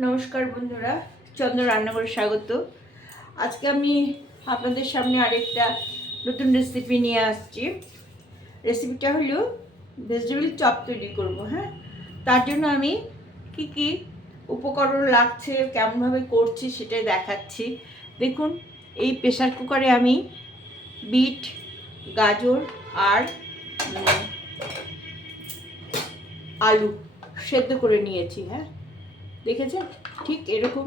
নমস্কার বন্ধুরা চন্দ্র রান্নাঘরে স্বাগত। আজকে আমি আপনাদের সামনে আরেকটা নতুন রেসিপি নিয়ে আসছি। রেসিপিটা হলো ভেজিটেবল চপ তৈরি করব হ্যাঁ? তার জন্য আমি কি কি উপকরণ লাগছে, কেমনভাবে করছি সেটাই দেখাচ্ছি। দেখুন, এই প্রেশার কুকারে আমি বিট, গাজর আর আলু সেদ্ধ করে নিয়েছি হ্যাঁ? দেখেছেন? ঠিক এরকম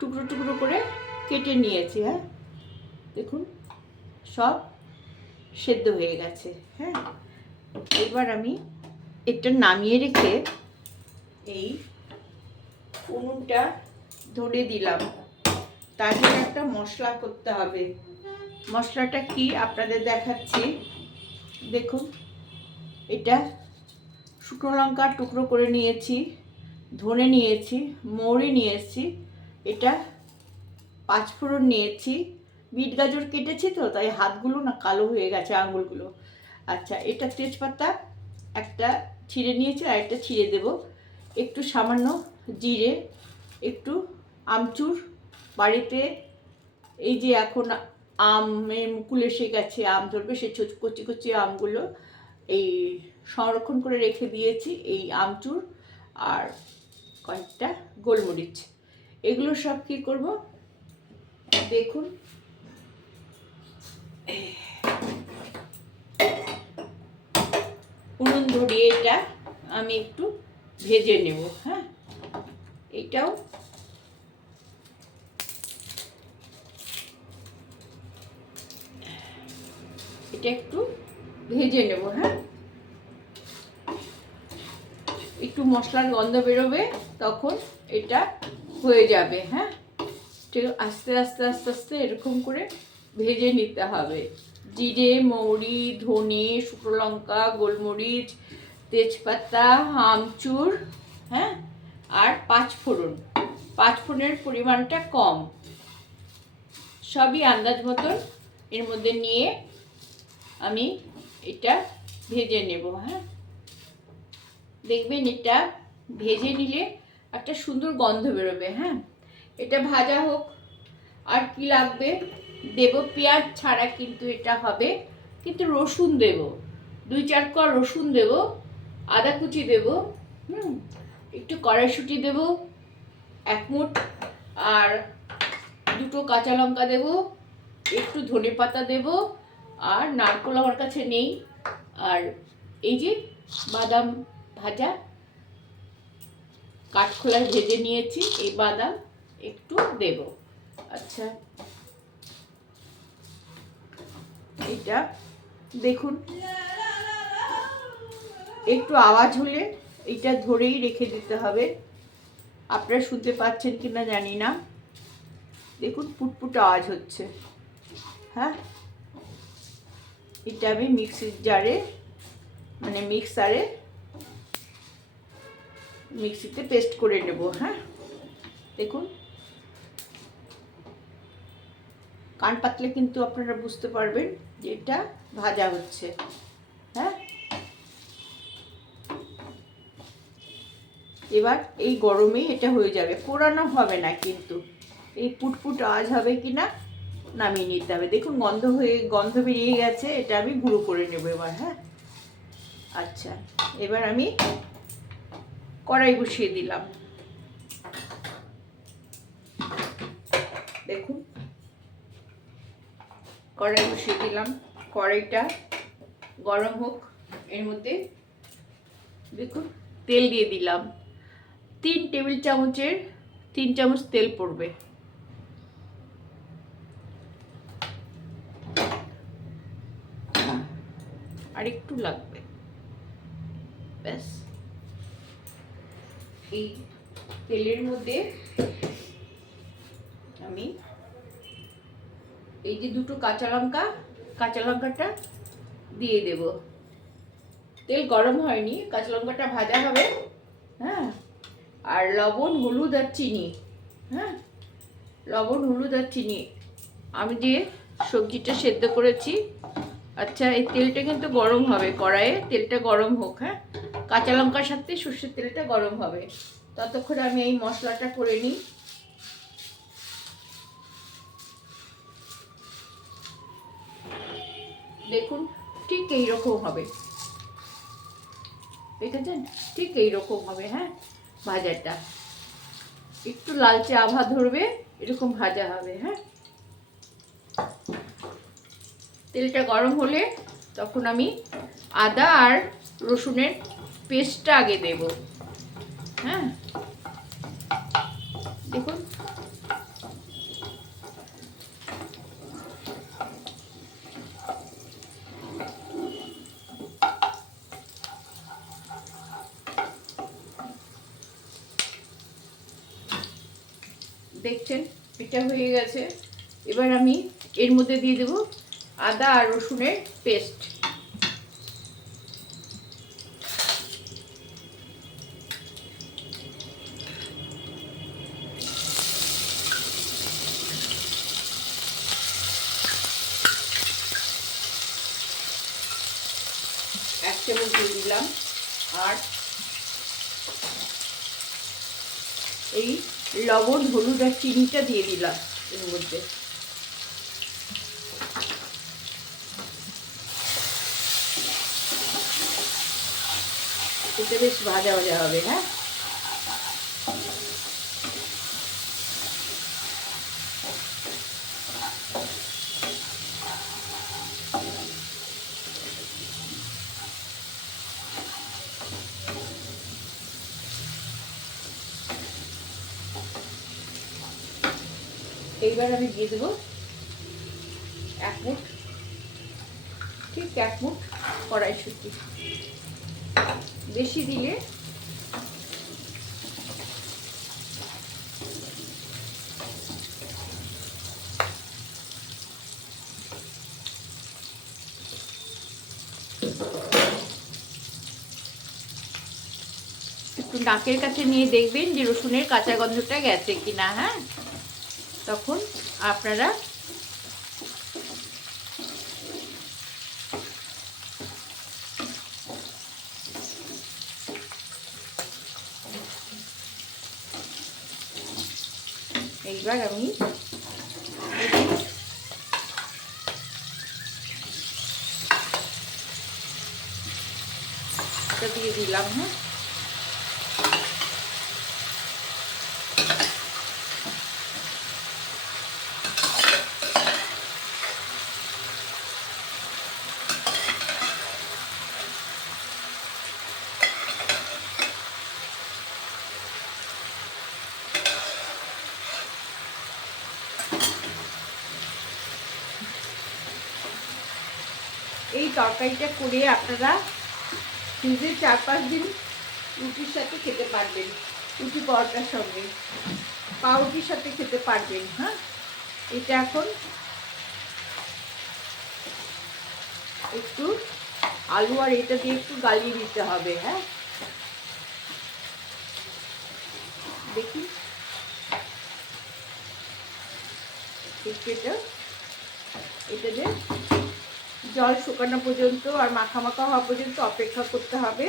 টুকরো টুকরো করে কেটে নিয়েছি হ্যাঁ? দেখুন, সব সেদ্ধ হয়ে গেছে হ্যাঁ? এবার আমি এটা নামিয়ে রেখে এই উনুনটা ধরে দিলাম। তার জন্য একটা মশলা করতে হবে। মশলাটা কি আপনাদের দেখাচ্ছি। দেখুন, এটা শুকনো লঙ্কা টুকরো করে নিয়েছি। ধনে নিয়েছি, মৌরি নিয়েছি, এটা পাঁচফোড়ন নিয়েছি। বিট গাজর কেটেছি তো, তাই হাতগুলো না কালো হয়ে গেছে আঙুলগুলো। আচ্ছা এটা তেজপাতা, একটা ছিঁড়ে নিয়েছি আর একটা ছিঁড়ে দেব। একটু সামান্য জিরে, একটু আমচুর, বাড়িতে এই যে এখন আমের মুকুল এসে গেছে, আম ধরবে সেই কচি কচি আমগুলো এই সংরক্ষণ করে রেখে দিয়েছি, এই আমচুর। আর কয়েকটা গোলমরিচ। এগুলো সব কি করব? দেখুন। উনুন ধরিয়ে এটা আমি একটু ভেজে নেব হ্যাঁ? এটাও এটা একটু ভেজে নেব হ্যাঁ? একটু মশলার গন্ধ বেরোবে, তখন এটা হয়ে যাবে হ্যাঁ? ঠিক, আস্তে আস্তে আস্তে আস্তে এরকম করে ভেজে নিতে হবে। জিরে, মৌরি, ধনে, শুকনো লঙ্কা, গোলমরিচ, তেজপাতা, আমচুর হ্যাঁ? আর পাঁচফোড়ন পাঁচফোড়নের পরিমাণটা কম। সবই আন্দাজ মতন এর মধ্যে নিয়ে আমি এটা ভেজে নেব হ্যাঁ? দেখবেন এটা ভেজে নিলে একটা সুন্দর গন্ধ বেরোবে হ্যাঁ? এটা ভাজা হোক, আর কি লাগবে? দেব পেঁয়াজ ছাড়া কিন্তু এটা হবে, কিন্তু রসুন দেব, দুই চার কোয়া রসুন দেব, আদা কুচি দেব, হুম? একটু কড়াইশুঁটি দেব, এক মুঠ, আর দুটো কাঁচা লঙ্কা দেব, একটু ধনে পাতা দেব, আর নারকোল আমার কাছে নেই, আর এই যে বাদাম ভাজা। কাঠখোলায় ভেজে নিয়েছি, এই বাদাম একটু দেব। আচ্ছা। এটা দেখুন। একটু আওয়াজ হলে এটা ধরেই রেখে দিতে হবে। আপনারা শুনতে পাচ্ছেন কিনা জানি না। দেখুন, পুটপুট আওয়াজ হচ্ছে। হ্যাঁ? এটা আমি মিক্সির জারে মানে মিক্সারে মিক্সিতে পেস্ট করে নেব হ্যাঁ? দেখুন। কান পাতলে কিন্তু আপনারা বুঝতে পারবেন যে এটা ভাজা হচ্ছে হ্যাঁ? এবার এই গরমেই এটা হয়ে যাবে। পোড়ানো হবে না কিন্তু। এই পুটপুট আওয়াজ হবে কি না, নামিয়ে নিতে হবে। দেখুন, গন্ধ হয়ে, গন্ধ বেরিয়ে গেছে, এটা আমি গুঁড়ো করে নেব এবার হ্যাঁ? আচ্ছা এবার আমি কড়াই বসিয়ে দিলাম। দেখুন। কড়াই বসিয়ে দিলাম। কড়াইটা গরম হোক, এর মধ্যে দেখুন, তেল দিয়ে দিলাম। তিন টেবিল চামচের তিন চামচ তেল পড়বে। আর একটু লাগবে। ব্যাস। এই তেলের মধ্যে আমি এই যে দুটো কাঁচা লঙ্কা, কাঁচা লঙ্কাটা দিয়ে দেব। তেল গরম হয়নি, কাঁচা লঙ্কাটা ভাজা হবে হ্যাঁ? আর লবণ, হলুদ আর চিনি হ্যাঁ? লবণ, হলুদ আর চিনি। আমি যে সবজিটা সেদ্ধ করেছি আচ্ছা এই তেলটা কিন্তু গরম হবে, কড়াইয়ে তেলটা গরম হোক হ্যাঁ? কাঁচা লঙ্কার সাথে সর্ষের তেলটা গরম হবে। ততক্ষণে আমি এই মশলাটা করে নিই। দেখুন, ঠিক এইরকম হবে। দেখেছেন? ঠিক এইরকম হবে হ্যাঁ? ভাজাটা। একটু লালচে আভা ধরবে, এরকম ভাজা হবে হ্যাঁ? তেলটা গরম হলে তখন আমি আদা আর রসুনের পেস্টটা আগে দেব। হ্যাঁ? দেখুন। দেখছেন? এটা হয়ে গেছে। এবার আমি এর মধ্যে দিয়ে দেব আদা আর রসুনের পেস্ট এক চামচ দিয়ে দিলাম। আর এই লবণ, হলুদ আর চিনিটা দিয়ে দিলাম এর মধ্যে। এতে বেশ ভাজা ভাজা হবে হ্যাঁ? এইবার আমি দিয়ে দেবো এক মুঠ, ঠিক এক মুঠ কড়াইশুটি। বেশি দিলে একটু নাকের কাছে নিয়ে দেখবেন যে রসুনের কাঁচা গন্ধটা গেছে কিনা হ্যাঁ? তখন আপনারা এইবার আমি দিয়ে দিলাম হ্যাঁ? তরকারিটা করে আপনারা ফ্রিজে চার পাঁচ দিন রুটির সাথে খেতে পারবেন। রুটি পরোটার সঙ্গে, পাউরুটির সাথে খেতে পারবেন হ্যাঁ? এটা এখন একটু আলু আর এটা দিয়ে একটু গালিয়ে দিতে হবে হ্যাঁ? দেখি। এটা দিয়ে জল শুকানো পর্যন্ত আর মাখা মাখা হওয়া পর্যন্ত অপেক্ষা করতে হবে।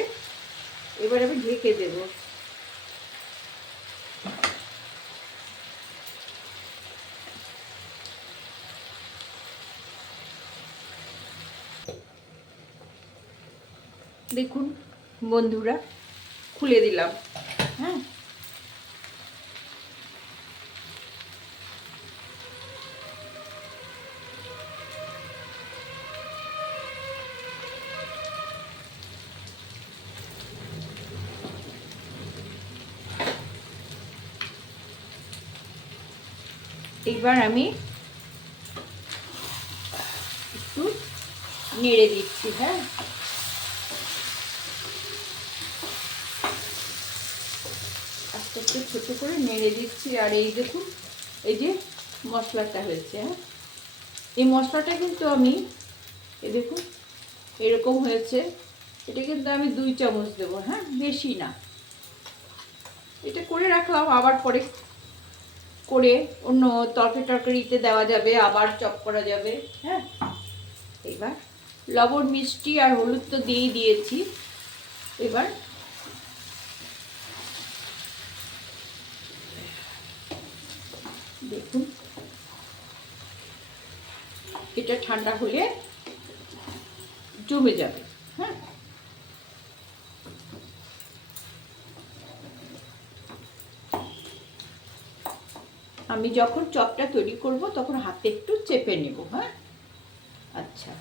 এবার আমি ঢেকে দেব। দেখুন, বন্ধুরা, খুলে দিলাম হ্যাঁ এবার আমি একটু নেড়ে দিচ্ছি হ্যাঁ? আস্তে আস্তে ছোটো করে নেড়ে দিচ্ছি, আর এই দেখুন, এই যে মশলাটা হয়েছে হ্যাঁ? এই মশলাটা কিন্তু আমি, এই দেখুন, এরকম হয়েছে, এটা কিন্তু আমি দুই চামচ দেবো হ্যাঁ? বেশি না। এটা করে রাখলাম, আবার পরে করে অন্য তরকারি টরকারিতে দেওয়া যাবে, আবার চপ করা যাবে হ্যাঁ? এবার লবণ, মিষ্টি আর হলুদ তো দিয়েই দিয়েছি। এবার দেখুন, এটা ঠান্ডা হলে জমে যাবে হ্যাঁ? আমি যখন চপটা তৈরি করব, তখন হাতে একটু চেপে নেব হ্যাঁ? আচ্ছা।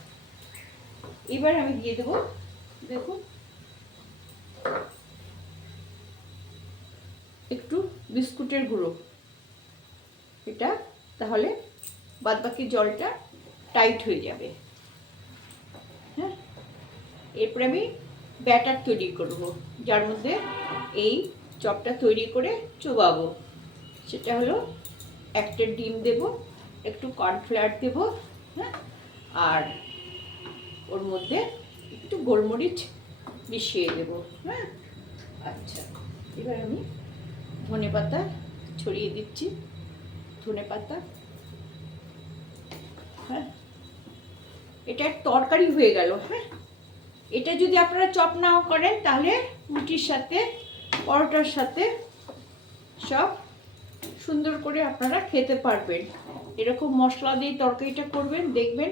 এবার আমি দিয়ে দেবো, দেখুন। একটু বিস্কুটের গুঁড়ো। এটা তাহলে বাদবাকি জলটা টাইট হয়ে যাবে। হ্যাঁ? এরপরে আমি ব্যাটার তৈরি করব, যার মধ্যে এই চপটা তৈরি করে চোবাবো। সেটা হলো একটা ডিম দেব, একটু কর্নফ্লাওয়ার দেব হ্যাঁ? আর ওর মধ্যে একটু গোলমরিচ মিশিয়ে দেব হ্যাঁ? আচ্ছা এবার আমি ধনে পাতা ছড়িয়ে দিচ্ছি, ধনে পাতা হ্যাঁ? এটা তরকারি হয়ে গেল হ্যাঁ? এটা যদি আপনারা চপ নাও করেন, তাহলে রুটির সাথে, পরোটার সাথে সব সুন্দর করে আপনারা খেতে পারবেন। এরকম মশলা দিয়ে তরকারিটা করবেন, দেখবেন।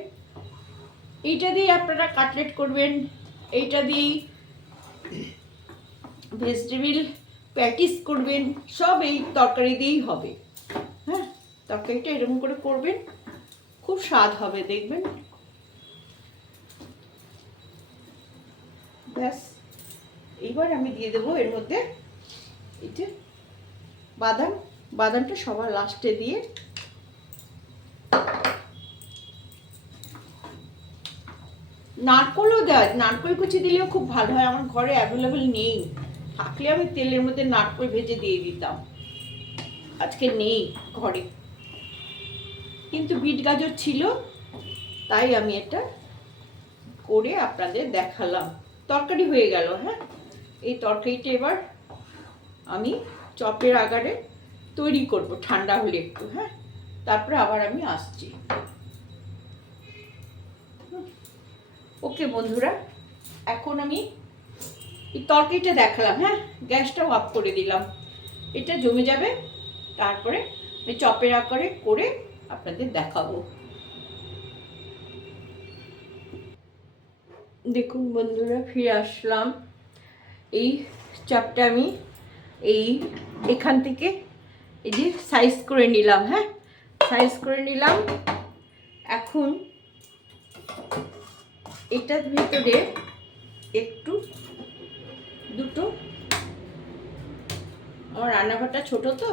এইটা দিয়ে আপনারা কাটলেট করবেন, এইটা দিয়েই ভেজিটেবিল প্যাটিস করবেন, সব এই তরকারি দিয়েই হবে। হ্যাঁ তরকারিটা এরকম করে করবেন, খুব স্বাদ হবে, দেখবেন। ব্যাস, এইবার আমি দিয়ে দেবো এর মধ্যে যে বাদাম। বাদামটা সবার লাস্টে দিয়ে নারকলও দেওয়া নারকল কুচি দিলেও খুব ভালো হয়। আমার ঘরে অ্যাভেলেবেল নেই। থাকলে আমি তেলের মধ্যে নারকল ভেজে দিয়ে দিতাম। আজকে নেই ঘরে। কিন্তু বিট গাজর ছিল, তাই আমি এটা করে আপনাদের দেখালাম। তরকারি হয়ে গেল হ্যাঁ? এই তরকারিটা এবার আমি চপের আগারে তৈরি করব, ঠান্ডা হলে একটু হ্যাঁ? তারপরে আবার আমি আসছি। ওকে বন্ধুরা, এখন আমি এই তরকারিটা দেখালাম হ্যাঁ? গ্যাসটাও অফ করে দিলাম। এটা জমে যাবে, তারপরে আমি চপের আকারে করে আপনাদের দেখাবো। দেখুন বন্ধুরা, ফিরে আসলাম। এই চাপটা আমি এই এখান থেকে এই যে সাইজ করে নিলাম হ্যাঁ? সাইজ করে নিলাম। এখন এটার ভিতরে একটু দুটো, আমার রান্নাঘরটা ছোট তো,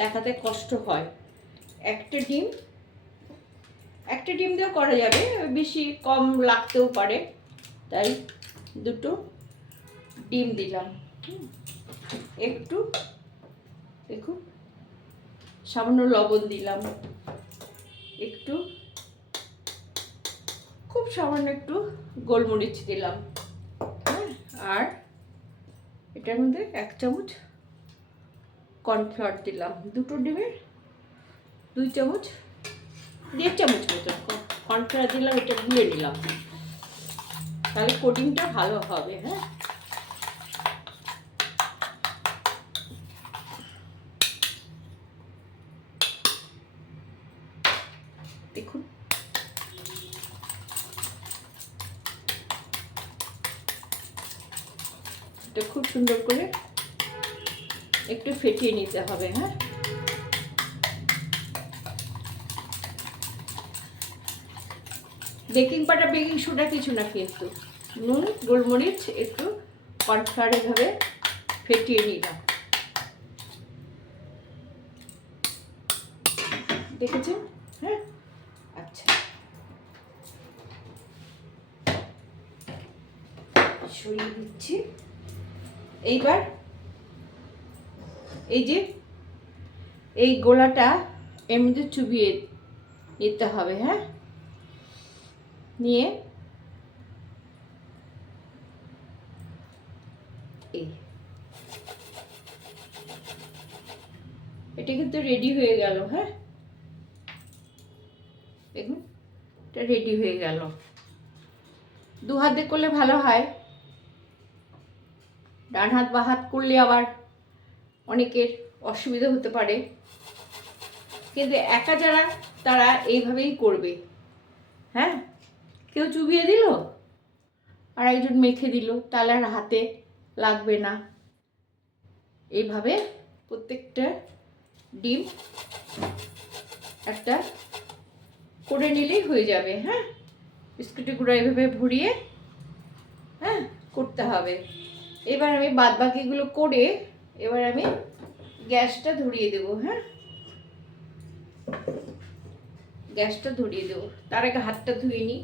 দেখাতে কষ্ট হয়। একটা ডিম একটা ডিম দিয়েও করা যাবে, বেশি কম লাগতেও পারে। তাই দুটো ডিম দিলাম একটু সামান্য লবণ দিলাম। একটু, খুব সামান্য একটু গোলমরিচ দিলাম। হ্যাঁ আর এটার মধ্যে এক চামচ কর্নফ্লাওয়ার দিলাম। দুটো ডিমের দুই চামচ, দেড় চামচ মতন কর্নফ্লাওয়ার দিলাম, এটা গুলে নিলাম তাহলে কোটিংটা ভালো হবে হ্যাঁ দেখুন এটা খুব সুন্দর করে একটু ফেটিয়ে নিতে হবে হ্যাঁ? বেকিং পাটা বেকিং সোডা কিছু না কিন্তু। নুন, গোলমরিচ একটু কর্নফ্লাওয়ার ফেটিয়ে নিলাম দেখেছেন হ্যাঁ আচ্ছা সরিয়ে দিচ্ছি এইবার এই যে, এই গোলাটা এমনিতে চুবিয়ে নিতে হবে হ্যাঁ? নিয়ে এটা কিন্তু রেডি হয়ে গেল হ্যাঁ? দেখুন, এটা রেডি হয়ে গেল। দু হাত করলে ভালো হয়। ডান হাত বা হাত করলে আবার অনেকের অসুবিধা হতে পারে। কিন্তু একা যারা, তারা এইভাবেই করবে। হ্যাঁ? কেউ চুবিয়ে দিল? আর একজন মেখে দিল। তাহলে আর হাতে লাগবে না। এইভাবে প্রত্যেকটা ডিম একটা করে নিলেই হয়ে যাবে। হ্যাঁ? বিস্কুটের গুঁড়ো এভাবে ভরিয়ে হ্যাঁ? করতে হবে। এবার আমি বাদ বাকিগুলো করে এবার আমি গ্যাসটা ধরিয়ে দেবো হ্যাঁ? গ্যাসটা ধরিয়ে দেবো। তার আগে হাতটা ধুয়ে নিই।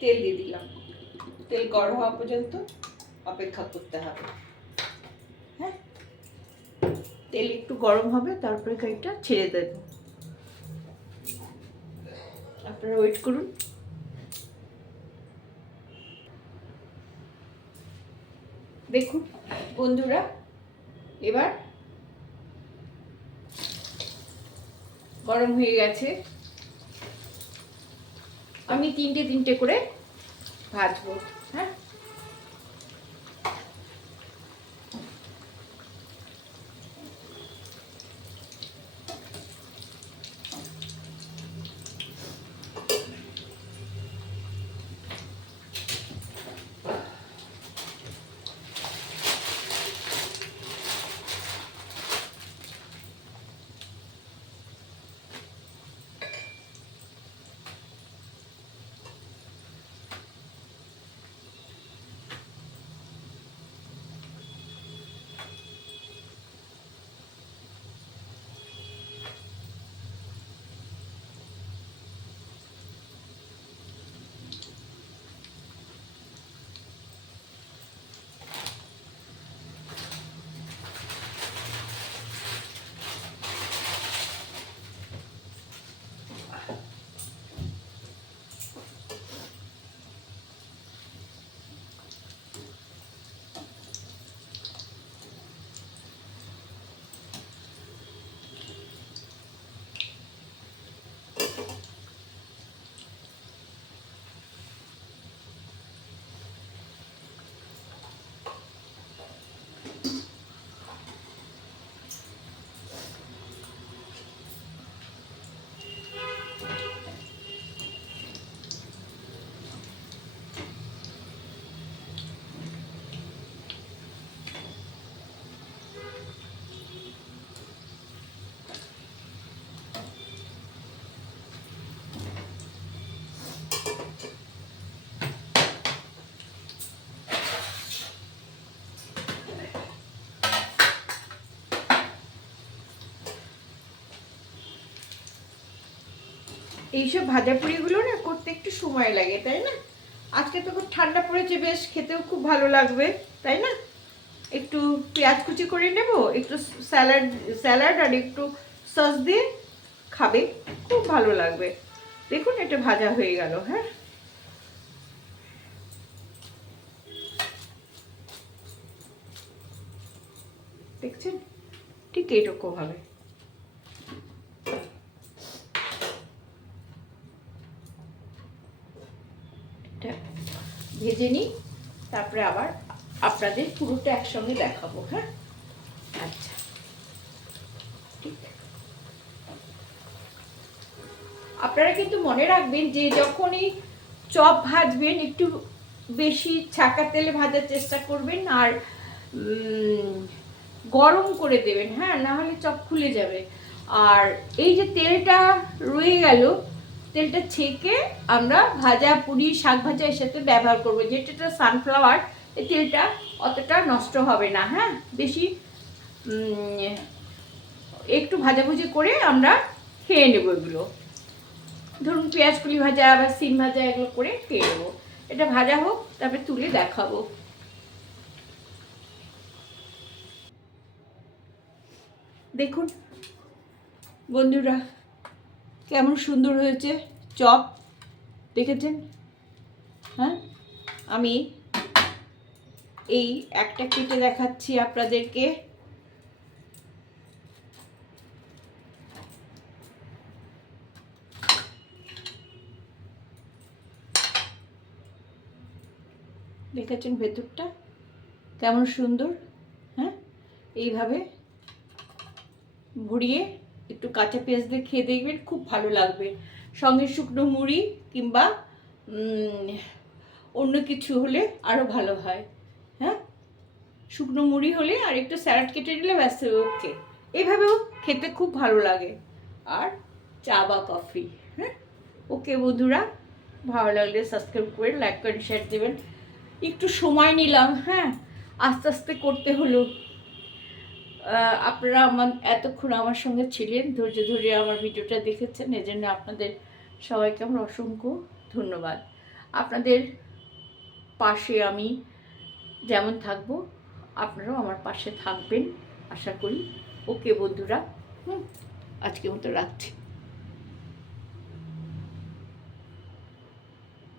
তেল দিয়ে দিলাম। তেল গরম হওয়া পর্যন্ত অপেক্ষা করতে হবে। হ্যাঁ? তেল একটু গরম হবে, তারপরে কাইটা ছেড়ে দেব। আপনারা ওয়েট করুন। দেখুন, বন্ধুরা, এবার গরম হয়ে গেছে। আমি তিনটে তিনটে করে ভাজবো। হ্যাঁ এইসব ভাজাপুরিগুলো না করতে একটু সময় লাগে, তাই না? আজকে তো খুব ঠান্ডা পড়েছে বেশ, খেতেও খুব ভালো লাগবে, তাই না? একটু পেঁয়াজ কুচি করে নেব, একটু স্যালাড স্যালাড আর একটু সস দিয়ে খাবে, খুব ভালো লাগবে। দেখুন এটা ভাজা হয়ে গেল হ্যাঁ? দেখছেন? ঠিক এইরকম হবে। ভেজে নিই, তারপরে আবার আপনাদের পুরোটা একসঙ্গে দেখাবো হ্যাঁ? আচ্ছা। ঠিক। আপনারা কিন্তু মনে রাখবেন যে যখনই চপ ভাজবেন, একটু বেশি ছাকা তেলে ভাজার চেষ্টা করবেন আর গরম করে দেবেন হ্যাঁ? না হলে চপ খুলে যাবে। আর এই যে তেলটা রয়ে গেল তেলটা ছেঁকে আমরা ভাজা পুরি, শাক ভাজা এর সাথে ব্যবহার করব। যেটা সানফ্লাওয়ার এই তেলটা অতটা নষ্ট হবে না হ্যাঁ? বেশি একটু ভাজাভুজি করে আমরা খেয়ে নেব এগুলো। ধরুন পেঁয়াজ কুলি ভাজা বা সিম ভাজা এগুলো করে খেয়ে নেব। এটা ভাজা হোক, তারপরে তুলে দেখাবো। দেখুন, বন্ধুরা কেমন সুন্দর হয়েছে? চপ, দেখেছেন? হ্যাঁ? আমি এই একটা কেটে দেখাচ্ছি আপনাদেরকে। দেখেছেন ভেতরটা? কেমন সুন্দর? হ্যাঁ? এইভাবে ভরিয়ে একটু কাঁচা পেঁয়াজ দিয়ে খেয়ে দেখবেন, খুব ভালো লাগবে। সঙ্গে শুকনো মুড়ি কিংবা অন্য কিছু হলে আরও ভালো হয় হ্যাঁ? শুকনো মুড়ি হলে আর একটু স্যালাড কেটে নিলে ব্যাস, ওকে। এইভাবেও খেতে খুব ভালো লাগে। আর চা বা কফি হ্যাঁ? ওকে বন্ধুরা, ভালো লাগলে সাবস্ক্রাইব করে লাইক করে শেয়ার দেবেন। একটু সময় নিলাম হ্যাঁ? আস্তে আস্তে করতে হলো। আপনারা আমার এতক্ষণ আমার সঙ্গে ছিলেন, ধৈর্য ধরে আমার ভিডিওটা দেখেছেন, এজন্য আপনাদের সবাইকে আমার অসংখ্য ধন্যবাদ। আপনাদের পাশে আমি যেমন থাকব, আপনারাও আমার পাশে থাকবেন, আশা করি। ওকে বন্ধুরা, হুম আজকে মতো রাখছি।